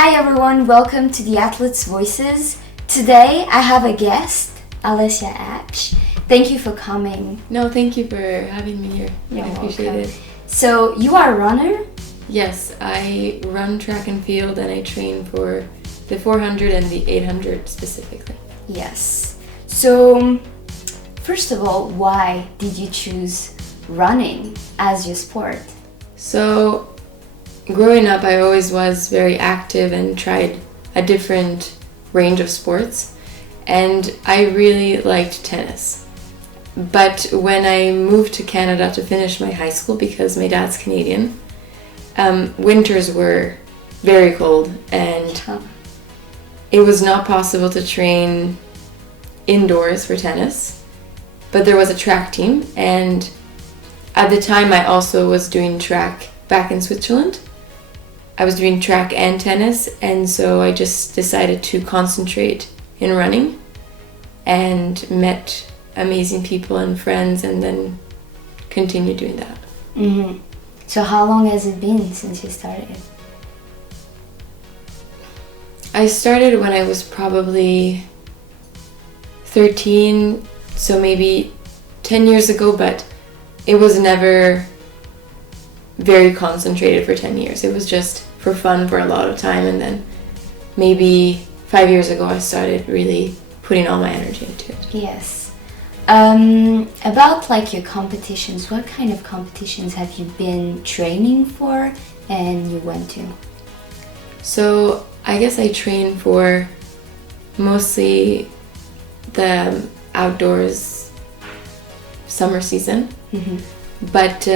Hi everyone, welcome to the Athletes Voices. Today I have a guest, Alessia Hatch. Thank you for coming. No, thank you for having me here. You're I appreciate welcome. it. So you are a runner? Yes, I run track and field and I train for the 400 and the 800 specifically. Yes. So first of all, why did you choose running as your sport? So growing up, I always was very active and tried a different range of sports, and I really liked tennis. But when I moved to Canada to finish my high school, because my dad's Canadian, winters were very cold and it was not possible to train indoors for tennis, but there was a track team, and at the time I also was doing track back in Switzerland. I was doing track and tennis, and so I just decided to concentrate in running and met amazing people and friends, and then continued doing that. Mm-hmm. So how long has it been since you started? I started when I was probably 13, so maybe 10 years ago, but it was never very concentrated for 10 years. It was just for fun for a lot of time, and then maybe 5 years ago I started really putting all my energy into it. Yes. About like your competitions, what kind of competitions have you been training for and you went to? So I guess I train for mostly the outdoors summer season. Mm-hmm. But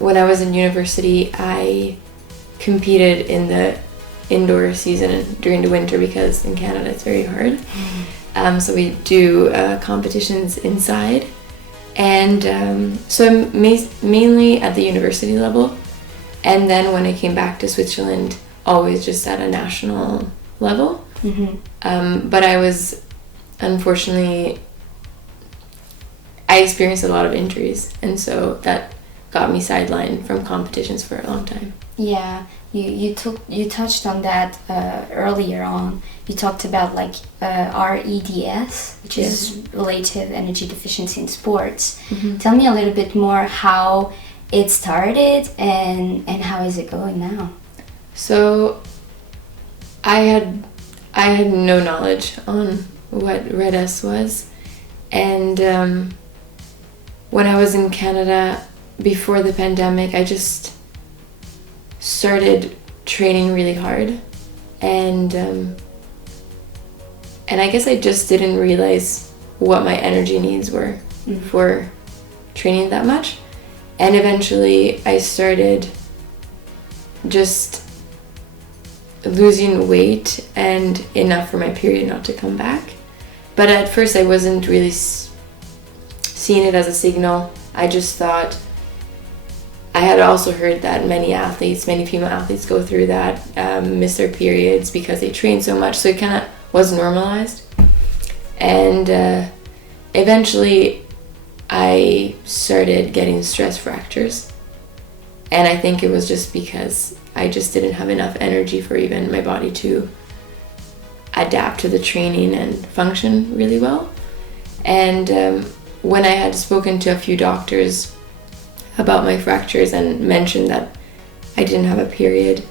when I was in university, I competed in the indoor season during the winter, because in Canada it's very hard. So we do competitions inside, and so I'm mainly at the university level, and then when I came back to Switzerland, always just at a national level. Mm-hmm. But I was, unfortunately, I experienced a lot of injuries, and so that got me sidelined from competitions for a long time. Yeah, you touched on that earlier on. You talked about like REDS, which is relative energy deficiency in sports. Mm-hmm. Tell me a little bit more how it started and how is it going now? So I had no knowledge on what REDS was, and when I was in Canada before the pandemic, I just started training really hard, and I guess I just didn't realize what my energy needs were for training that much, and eventually I started just losing weight and enough for my period not to come back. But at first I wasn't really seeing it as a signal. I just thought, I had also heard that many female athletes go through that, miss their periods because they train so much, so it kind of was normalized. And eventually I started getting stress fractures, and I think it was just because I just didn't have enough energy for even my body to adapt to the training and function really well. And when I had spoken to a few doctors about my fractures and mentioned that I didn't have a period,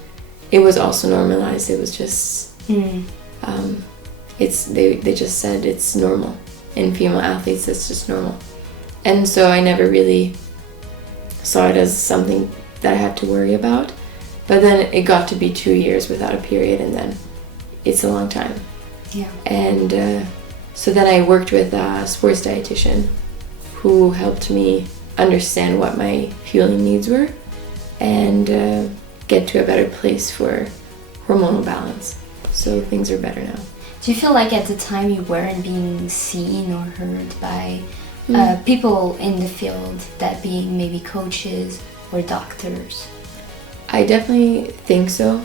it was also normalized. It was just they just said it's normal. In female athletes, it's just normal. And so I never really saw it as something that I had to worry about. But then it got to be 2 years without a period, and then it's a long time. Yeah. And so then I worked with a sports dietitian who helped me understand what my fueling needs were and get to a better place for hormonal balance. So things are better now. Do you feel like at the time you weren't being seen or heard by people in the field, that being maybe coaches or doctors? I definitely think so.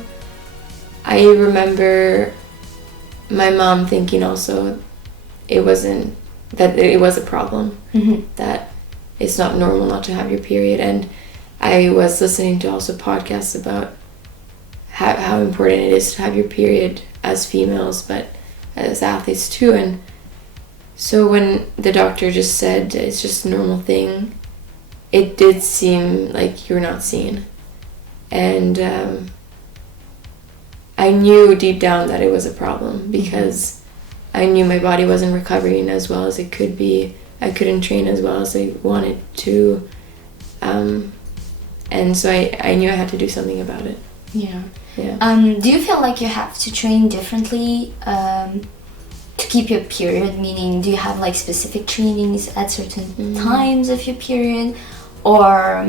I remember my mom thinking also it was a problem, that it's not normal not to have your period. And I was listening to also podcasts about how important it is to have your period as females, but as athletes too. And so when the doctor just said it's just a normal thing, it did seem like you're not seen. And I knew deep down that it was a problem, because I knew my body wasn't recovering as well as it could be. I couldn't train as well as I wanted to. And so I knew I had to do something about it. Yeah. Yeah. Do you feel like you have to train differently to keep your period? Meaning, do you have like specific trainings at certain times of your period, or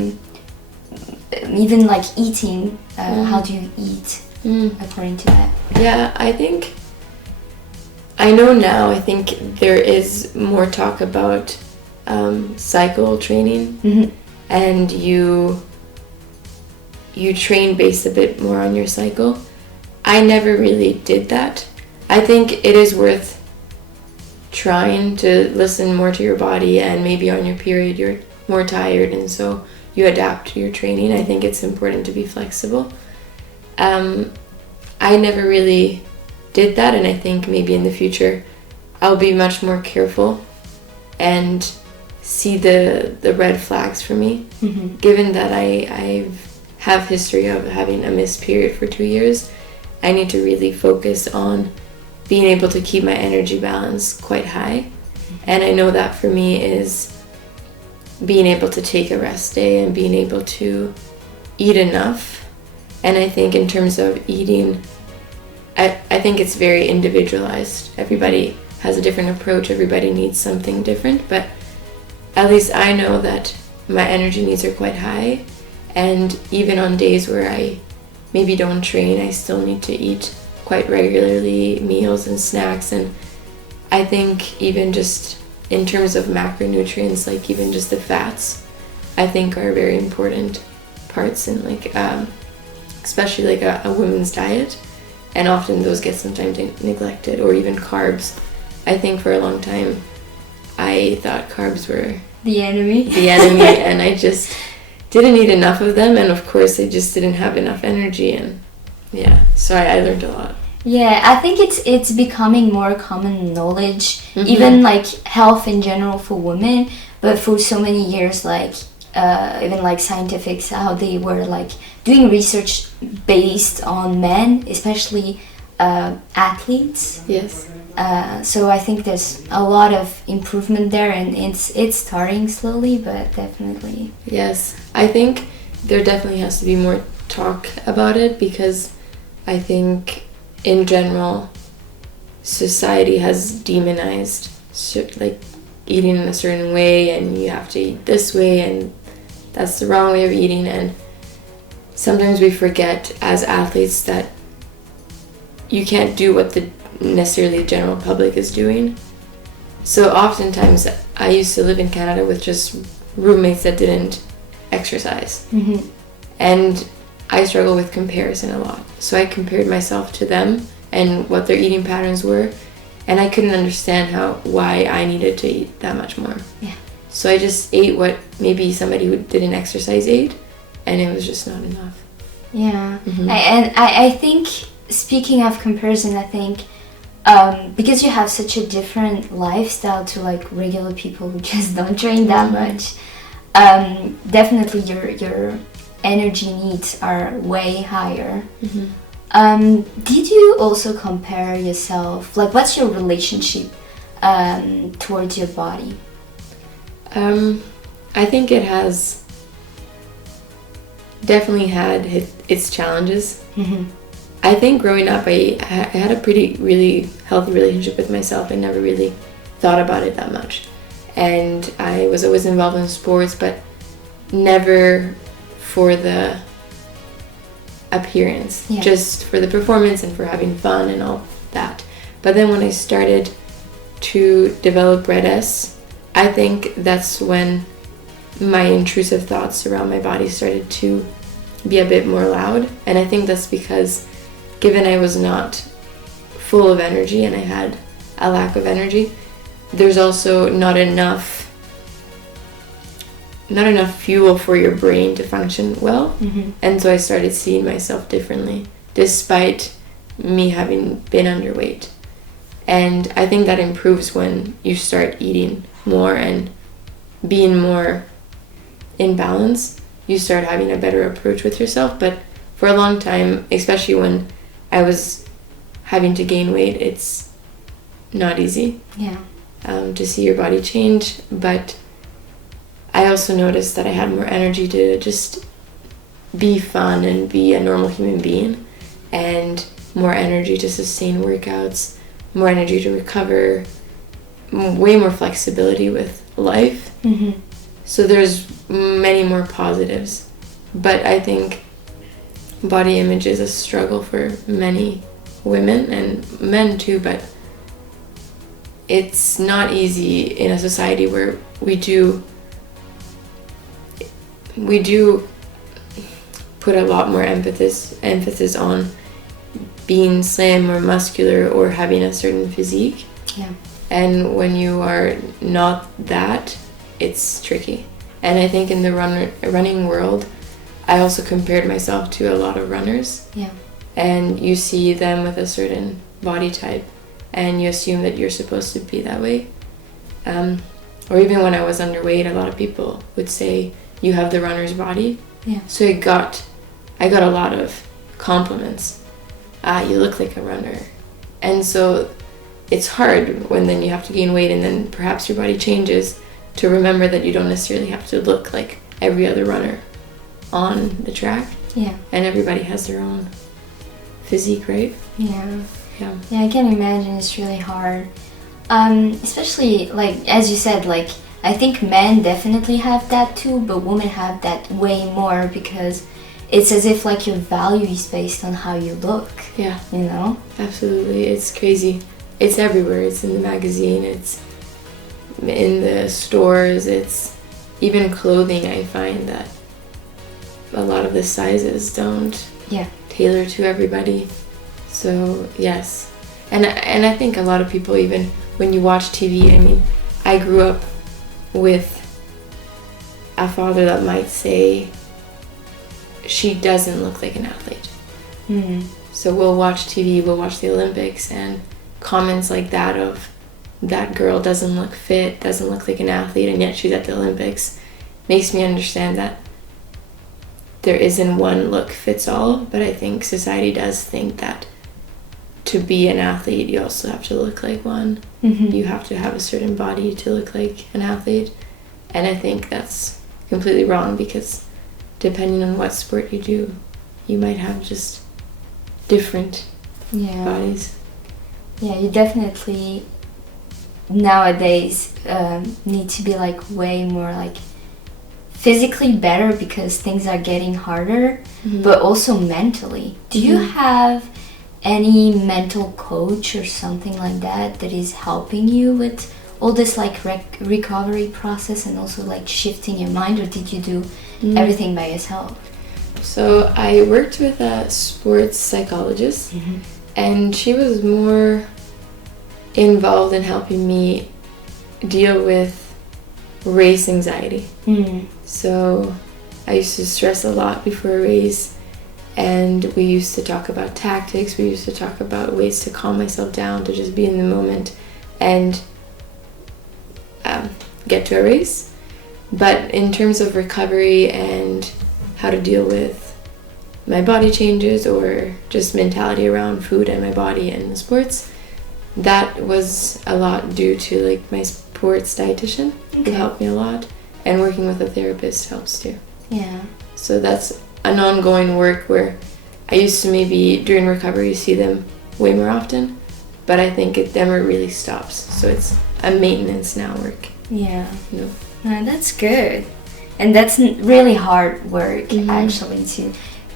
even like eating? How do you eat according to that? Yeah, I know now, I think there is more talk about cycle training, and you train based a bit more on your cycle. I never really did that. I think it is worth trying to listen more to your body, and maybe on your period you're more tired and so you adapt to your training. I think it's important to be flexible. I never really did that, and I think maybe in the future I'll be much more careful and see the red flags for me, given that I have history of having a missed period for 2 years. I need to really focus on being able to keep my energy balance quite high, and I know that for me is being able to take a rest day and being able to eat enough. And I think in terms of eating, I think it's very individualized. Everybody has a different approach, everybody needs something different, but at least I know that my energy needs are quite high, and even on days where I maybe don't train, I still need to eat quite regularly, meals and snacks. And I think even just in terms of macronutrients, like even just the fats, I think are very important parts in like especially like a woman's diet, and often those get sometimes neglected. Or even carbs. I think for a long time I thought carbs were the enemy and I just didn't eat enough of them, and of course I just didn't have enough energy. And yeah, so I learned a lot. Yeah, I think it's becoming more common knowledge, even like health in general for women, but for so many years, like even like scientifics, how they were like doing research based on men, especially athletes. Yes. So I think there's a lot of improvement there, and it's starting slowly, but definitely. Yes, I think there definitely has to be more talk about it, because I think in general society has demonized like eating in a certain way, and you have to eat this way, and that's the wrong way of eating. And sometimes we forget as athletes that you can't do what the necessarily general public is doing. So oftentimes I used to live in Canada with just roommates that didn't exercise, and I struggle with comparison a lot. So I compared myself to them and what their eating patterns were, and I couldn't understand why I needed to eat that much more. Yeah. So I just ate what maybe somebody who didn't exercise ate, and it was just not enough. Yeah. I think, speaking of comparison, I think because you have such a different lifestyle to like regular people who just don't train that much, definitely your energy needs are way higher. Did you also compare yourself? Like, what's your relationship towards your body? I think it has definitely had its challenges. I think growing up, I had a really healthy relationship with myself. I never really thought about it that much. And I was always involved in sports, but never for the appearance, just for the performance and for having fun and all that. But then when I started to develop Red S, I think that's when my intrusive thoughts around my body started to be a bit more loud. And I think that's because, given I was not full of energy and I had a lack of energy, there's also not enough fuel for your brain to function well. And so I started seeing myself differently despite me having been underweight. And I think that improves when you start eating more and being more in balance. You start having a better approach with yourself. But for a long time, especially when I was having to gain weight, it's not easy. Yeah. To see your body change. But I also noticed that I had more energy to just be fun and be a normal human being, and more energy to sustain workouts, more energy to recover, way more flexibility with life. Mm-hmm. So there's many more positives. But I think body image is a struggle for many women and men too, but it's not easy in a society where we do put a lot more emphasis on being slim or muscular or having a certain physique. Yeah. And when you are not that, it's tricky. And I think in the running world, I also compared myself to a lot of runners. Yeah. And you see them with a certain body type, and you assume that you're supposed to be that way. Or even when I was underweight, a lot of people would say, you have the runner's body. Yeah. So I got a lot of compliments. You look like a runner. And so it's hard when then you have to gain weight and then perhaps your body changes, to remember that you don't necessarily have to look like every other runner on the track. Yeah. And everybody has their own physique, right? Yeah. Yeah. Yeah, I can imagine it's really hard. Especially, like, as you said, like, I think men definitely have that too, but women have that way more, because it's as if, like, your value is based on how you look. Yeah. You know? Absolutely. It's crazy. It's everywhere. It's in the magazine. It's in the stores. It's even clothing. I find that a lot of the sizes don't tailor to everybody. So, yes. And I think a lot of people, even when you watch TV, I mean, I grew up with a father that might say, she doesn't look like an athlete. Mm-hmm. So we'll watch TV, we'll watch the Olympics, and comments like that of, that girl doesn't look fit, doesn't look like an athlete, and yet she's at the Olympics, makes me understand that there isn't one look fits all. But I think society does think that to be an athlete, you also have to look like one. Mm-hmm. You have to have a certain body to look like an athlete. And I think that's completely wrong, because depending on what sport you do, you might have just different bodies. Yeah, you definitely nowadays need to be like way more like physically better, because things are getting harder, but also mentally. Do you have any mental coach or something like that is helping you with all this like recovery process and also like shifting your mind, or did you do everything by yourself? So I worked with a sports psychologist, and she was more involved in helping me deal with race anxiety. So I used to stress a lot before a race, and we used to talk about tactics, we used to talk about ways to calm myself down, to just be in the moment and get to a race. But in terms of recovery and how to deal with my body changes, or just mentality around food and my body and the sports, that was a lot due to like my sports dietitian, who helped me a lot, and working with a therapist helps too. Yeah. So that's an ongoing work where I used to maybe during recovery see them way more often, but I think it never really stops. So it's a maintenance now work. Yeah. You know? That's good. And that's really hard work, actually, to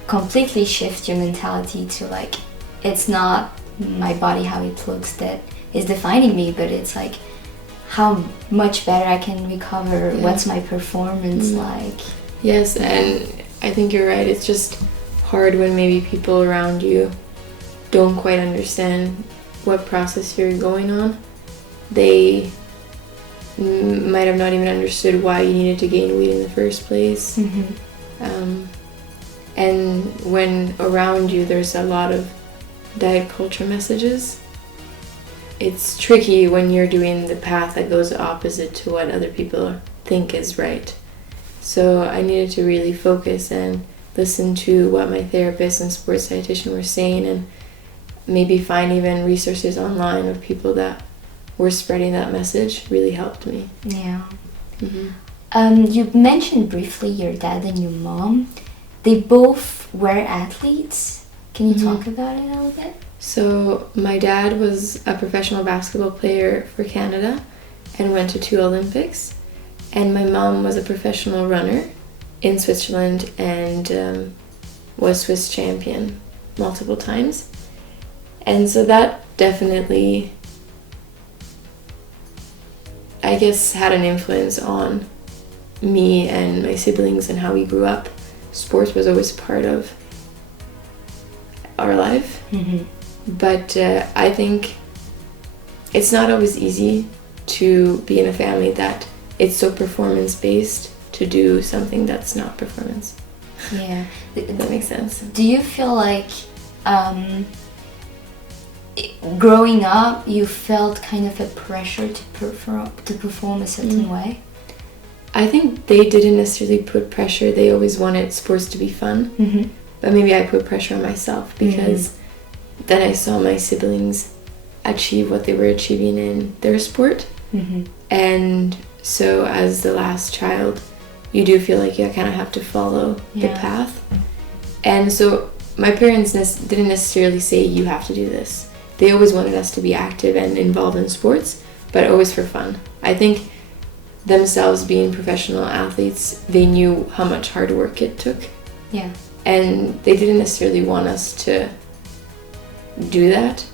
completely shift your mentality to like, it's not my body, how it looks, that is defining me, but it's like how much better I can recover, what's my performance like. Yes, and I think you're right. It's just hard when maybe people around you don't quite understand what process you're going on. They might have not even understood why you needed to gain weight in the first place. And when around you there's a lot of diet culture messages, it's tricky when you're doing the path that goes opposite to what other people think is right. So I needed to really focus and listen to what my therapist and sports dietitian were saying, and maybe find even resources online of people that were spreading that message really helped me. Yeah. Mm-hmm. You mentioned briefly your dad and your mom. They both were athletes. Can you talk about it a little bit? So my dad was a professional basketball player for Canada and went to 2 Olympics. And my mom was a professional runner in Switzerland and was Swiss champion multiple times. And so that definitely, I guess, had an influence on me and my siblings and how we grew up. Sports was always part of our life. Mm-hmm. But I think it's not always easy to be in a family that it's so performance-based to do something that's not performance. Yeah. If that makes sense. Do you feel like growing up you felt kind of a pressure to perform a certain way? I think they didn't necessarily put pressure. They always wanted sports to be fun. Mm-hmm. But maybe I put pressure on myself because then I saw my siblings achieve what they were achieving in their sport. Mm-hmm. And so as the last child, you do feel like you kind of have to follow the path. And so my parents didn't necessarily say you have to do this. They always wanted us to be active and involved in sports, but always for fun. I think themselves being professional athletes, they knew how much hard work it took. Yeah. And they didn't necessarily want us to do that.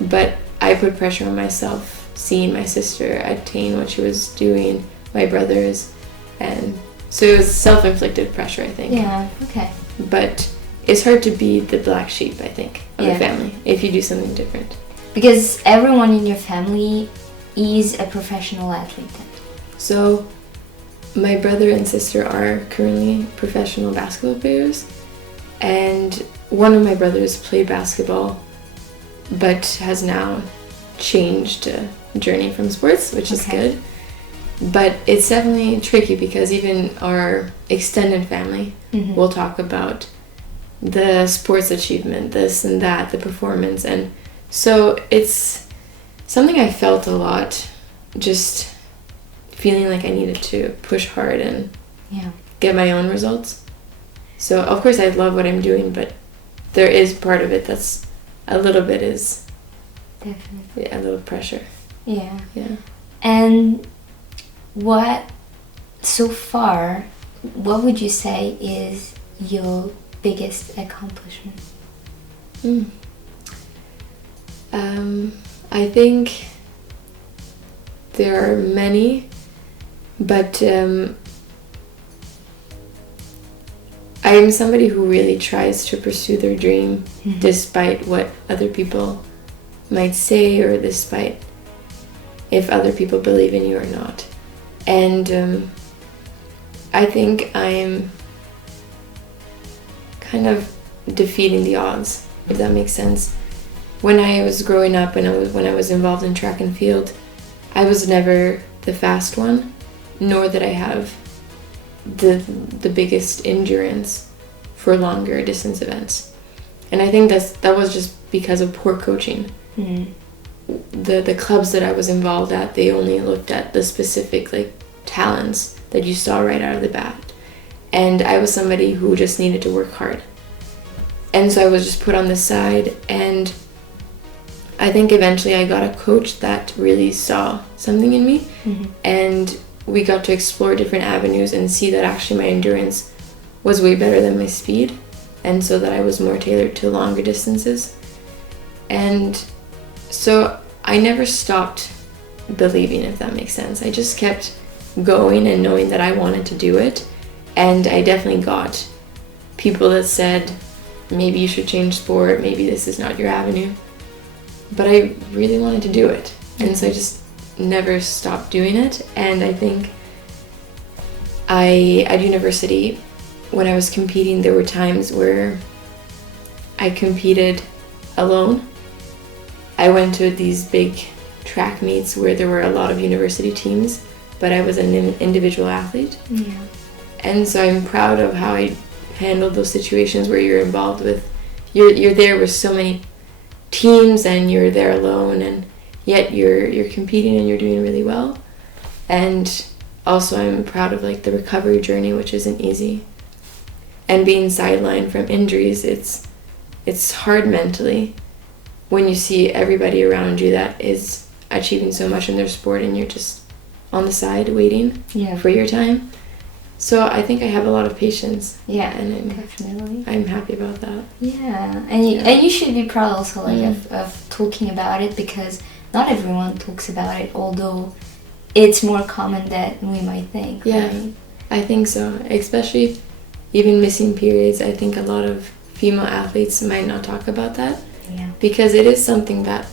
But I put pressure on myself, seeing my sister attain what she was doing, my brothers, and so it was self-inflicted pressure, I think. Yeah, okay. But it's hard to be the black sheep, I think, of the family if you do something different. Because everyone in your family is a professional athlete then. So my brother and sister are currently professional basketball players, and one of my brothers played basketball but has now changed journey from sports, which is good. But it's definitely tricky because even our extended family will talk about the sports achievement, this and that, the performance. And so it's something I felt a lot, just feeling like I needed to push hard and get my own results. So of course I love what I'm doing, but there is part of it that's a little bit is definitely a little pressure. Yeah. And what so far, what would you say is your biggest accomplishment? I think there are many, but I am somebody who really tries to pursue their dream despite what other people might say or despite if other people believe in you or not. And I think I'm kind of defeating the odds, if that makes sense. When I was growing up and when I was involved in track and field, I was never the fast one, nor did I have the biggest endurance for longer distance events. And I think that was just because of poor coaching. The clubs that I was involved at, they only looked at the specific talents that you saw right out of the bat. And I was somebody who just needed to work hard. And so I was just put on the side, and I think eventually I got a coach that really saw something in me, and we got to explore different avenues and see that actually my endurance was way better than my speed, and so that I was more tailored to longer distances. And so I never stopped believing, if that makes sense. I just kept going and knowing that I wanted to do it, and I definitely got people that said, maybe you should change sport, maybe this is not your avenue. But I really wanted to do it, and so I just never stopped doing it. And I think at university when I was competing, there were times where I competed alone. I went to these big track meets where there were a lot of university teams, but I was an individual athlete. Yeah. And so I'm proud of how I handled those situations where you're involved with, you're there with so many teams and you're there alone, and yet you're competing and you're doing really well. And also I'm proud of like the recovery journey, which isn't easy. And being sidelined from injuries, it's hard mentally when you see everybody around you that is achieving so much in their sport and you're just on the side waiting for your time. So I think I have a lot of patience. Yeah, and definitely. I'm happy about that. Yeah, and you should be proud also of talking about it, because not everyone talks about it, although it's more common than we might think. Yeah, right? I think so. Especially even missing periods. I think a lot of female athletes might not talk about that. Yeah. Because it is something that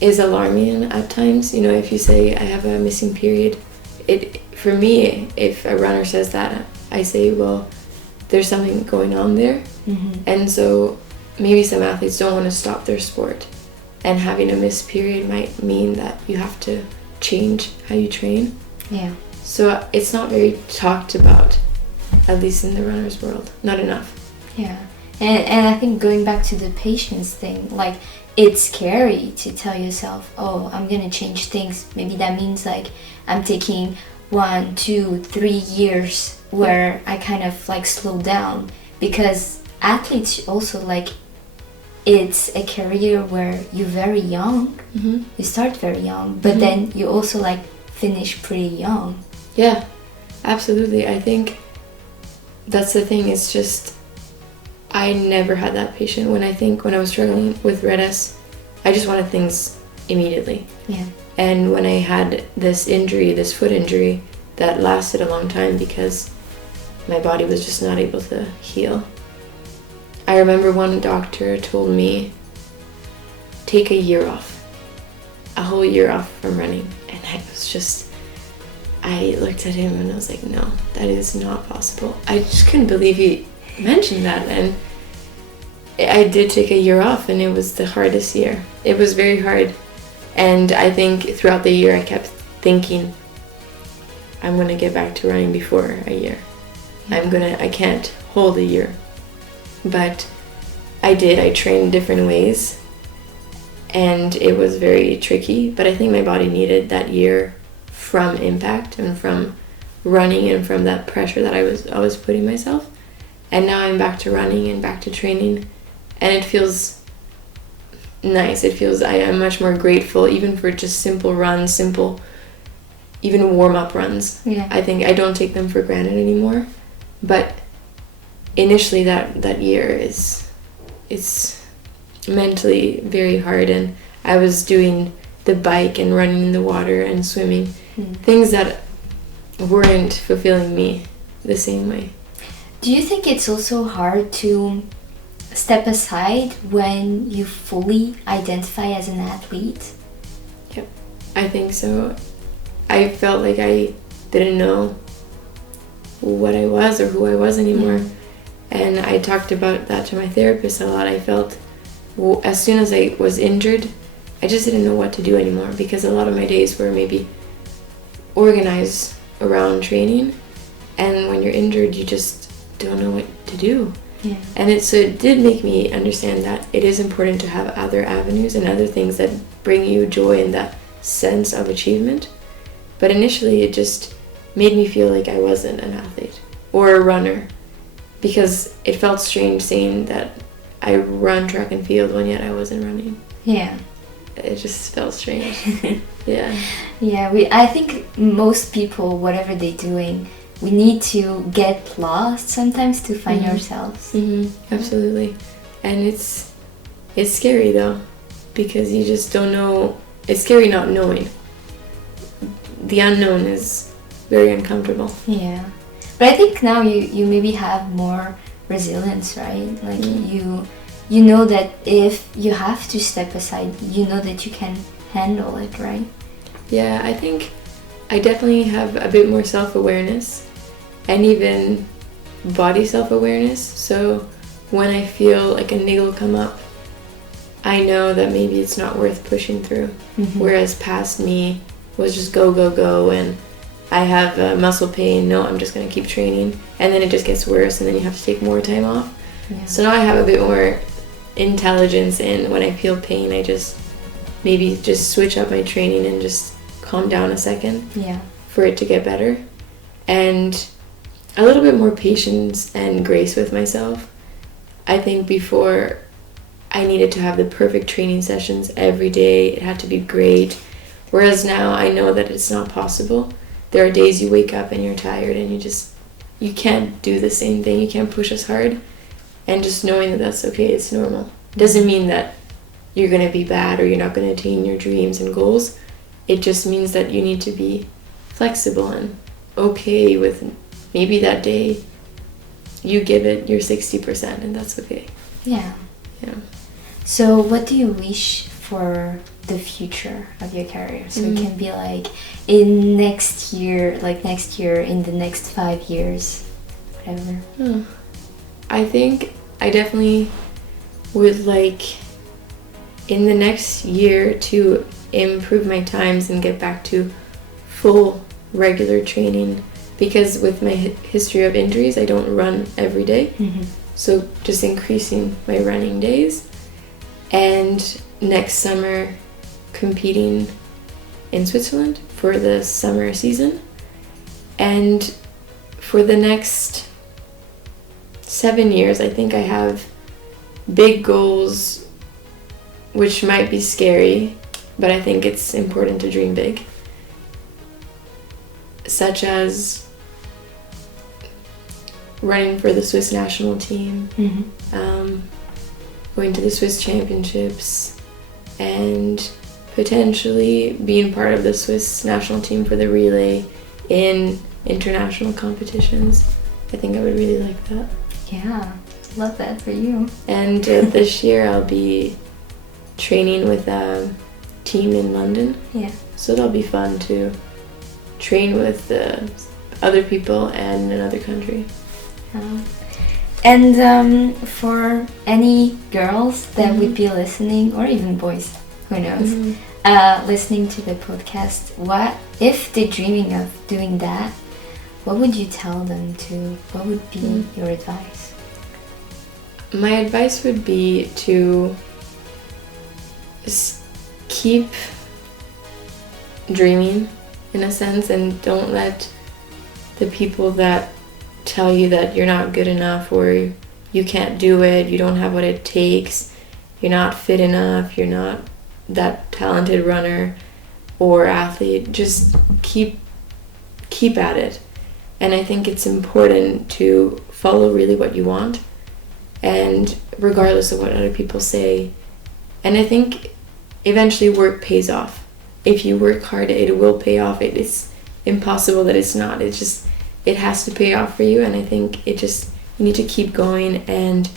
is alarming at times. You know, if you say I have a missing period, for me, if a runner says that, I say, well, there's something going on there. Mm-hmm. And so maybe some athletes don't want to stop their sport, and having a missed period might mean that you have to change how you train. Yeah. So it's not very talked about, at least in the runner's world. Not enough. Yeah. And I think going back to the patience thing, like, it's scary to tell yourself, oh, I'm gonna change things. Maybe that means like I'm taking 1, 2, 3 years where I kind of like slow down, because athletes also, like, it's a career where you're very young. Mm-hmm. You start very young, but then you also like finish pretty young. Yeah, absolutely. I think that's the thing. It's just I never had that patience. When I was struggling with Red S, I just wanted things immediately. Yeah. And when I had this injury, this foot injury, that lasted a long time because my body was just not able to heal. I remember one doctor told me, take a year off, a whole year off from running. And I looked at him and I was like, no, that is not possible. I just couldn't believe he mentioned that. And I did take a year off, and it was the hardest year. It was very hard. And I think throughout the year I kept thinking, I'm going to get back to running before a year. I can't hold a year. But I did. I trained different ways, and it was very tricky. But I think my body needed that year from impact and from running and from that pressure that I was always putting myself. And now I'm back to running and back to training, and it feels nice. It feels I am much more grateful, even for just simple runs, even warm-up runs. Yeah. I think I don't take them for granted anymore. But initially that year it's mentally very hard, and I was doing the bike and running in the water and swimming, things that weren't fulfilling me the same way. Do you think it's also hard to step aside when you fully identify as an athlete? Yep, I think so. I felt like I didn't know what I was or who I was anymore. And I talked about that to my therapist a lot. I felt as soon as I was injured, I just didn't know what to do anymore, because a lot of my days were maybe organized around training, and when you're injured you just don't know what to do. Yeah. And it did make me understand that it is important to have other avenues and other things that bring you joy and that sense of achievement. But initially it just made me feel like I wasn't an athlete or a runner, because it felt strange saying that I run track and field when yet I wasn't running. Yeah. It just felt strange. Yeah. Yeah, I think most people, whatever they're doing, we need to get lost sometimes to find ourselves. Absolutely. And it's scary though, because you just don't know. It's scary not knowing. The unknown is very uncomfortable. Yeah. But I think now you maybe have more resilience, right? Like you know that if you have to step aside, you know that you can handle it, right? Yeah, I think I definitely have a bit more self-awareness, and even body self-awareness. So when I feel like a niggle come up, I know that maybe it's not worth pushing through. Whereas past me was just go, go, go, and I have muscle pain. No, I'm just going to keep training. And then it just gets worse, and then you have to take more time off. Yeah. So now I have a bit more intelligence, and when I feel pain, I just maybe just switch up my training and just calm down a second for it to get better. And a little bit more patience and grace with myself. I think before I needed to have the perfect training sessions every day. It had to be great. Whereas now I know that it's not possible. There are days you wake up and you're tired and you can't do the same thing. You can't push as hard. And just knowing that that's okay, it's normal. Doesn't mean that you're going to be bad or you're not going to attain your dreams and goals. It just means that you need to be flexible and okay with maybe that day you give it your 60% and that's okay. Yeah. Yeah. So what do you wish for the future of your career? So it can be like in next year, in the next 5 years, whatever. I think I definitely would like in the next year to improve my times and get back to full regular training, because with my history of injuries I don't run every day. So just increasing my running days, and next summer competing in Switzerland for the summer season, and for the next 7 years I think I have big goals which might be scary, but I think it's important to dream big, such as running for the Swiss national team, going to the Swiss championships, and potentially being part of the Swiss national team for the relay in international competitions. I think I would really like that. Yeah, love that for you. And this year I'll be training with a team in London. Yeah. So that'll be fun to train with other people and another country. And for any girls that would be listening, or even boys, who knows, listening to the podcast, what if they're dreaming of doing that, what would you tell them to? What would be your advice? My advice would be to keep dreaming, in a sense, and don't let the people that tell you that you're not good enough or you can't do it, you don't have what it takes, you're not fit enough, you're not that talented runner or athlete, just keep at it. And I think it's important to follow really what you want, and regardless of what other people say. And I think eventually work pays off. If you work hard, it will pay off. It's impossible that it's not. It has to pay off for you, and I think you need to keep going. And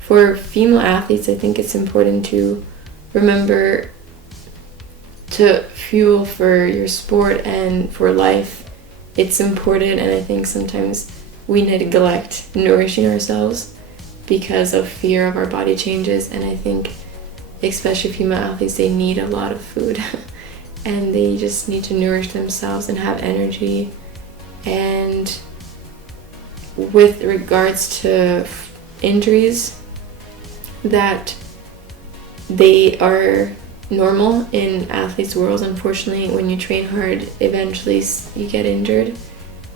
for female athletes, I think it's important to remember to fuel for your sport and for life. It's important, and I think sometimes we neglect nourishing ourselves because of fear of our body changes, and I think especially female athletes, they need a lot of food and they just need to nourish themselves and have energy. And with regards to injuries, that they are normal in athletes' worlds. Unfortunately, when you train hard, eventually you get injured,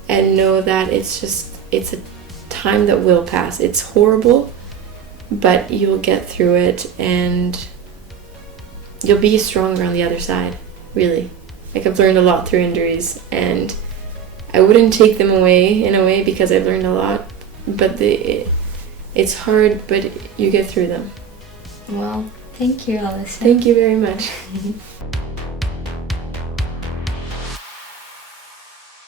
and know that it's a time that will pass. It's horrible, but you'll get through it and you'll be stronger on the other side, really. Like, I've learned a lot through injuries, and I wouldn't take them away in a way because I've learned a lot, but it's hard, but you get through them. Well, thank you, Alessia. Thank you very much.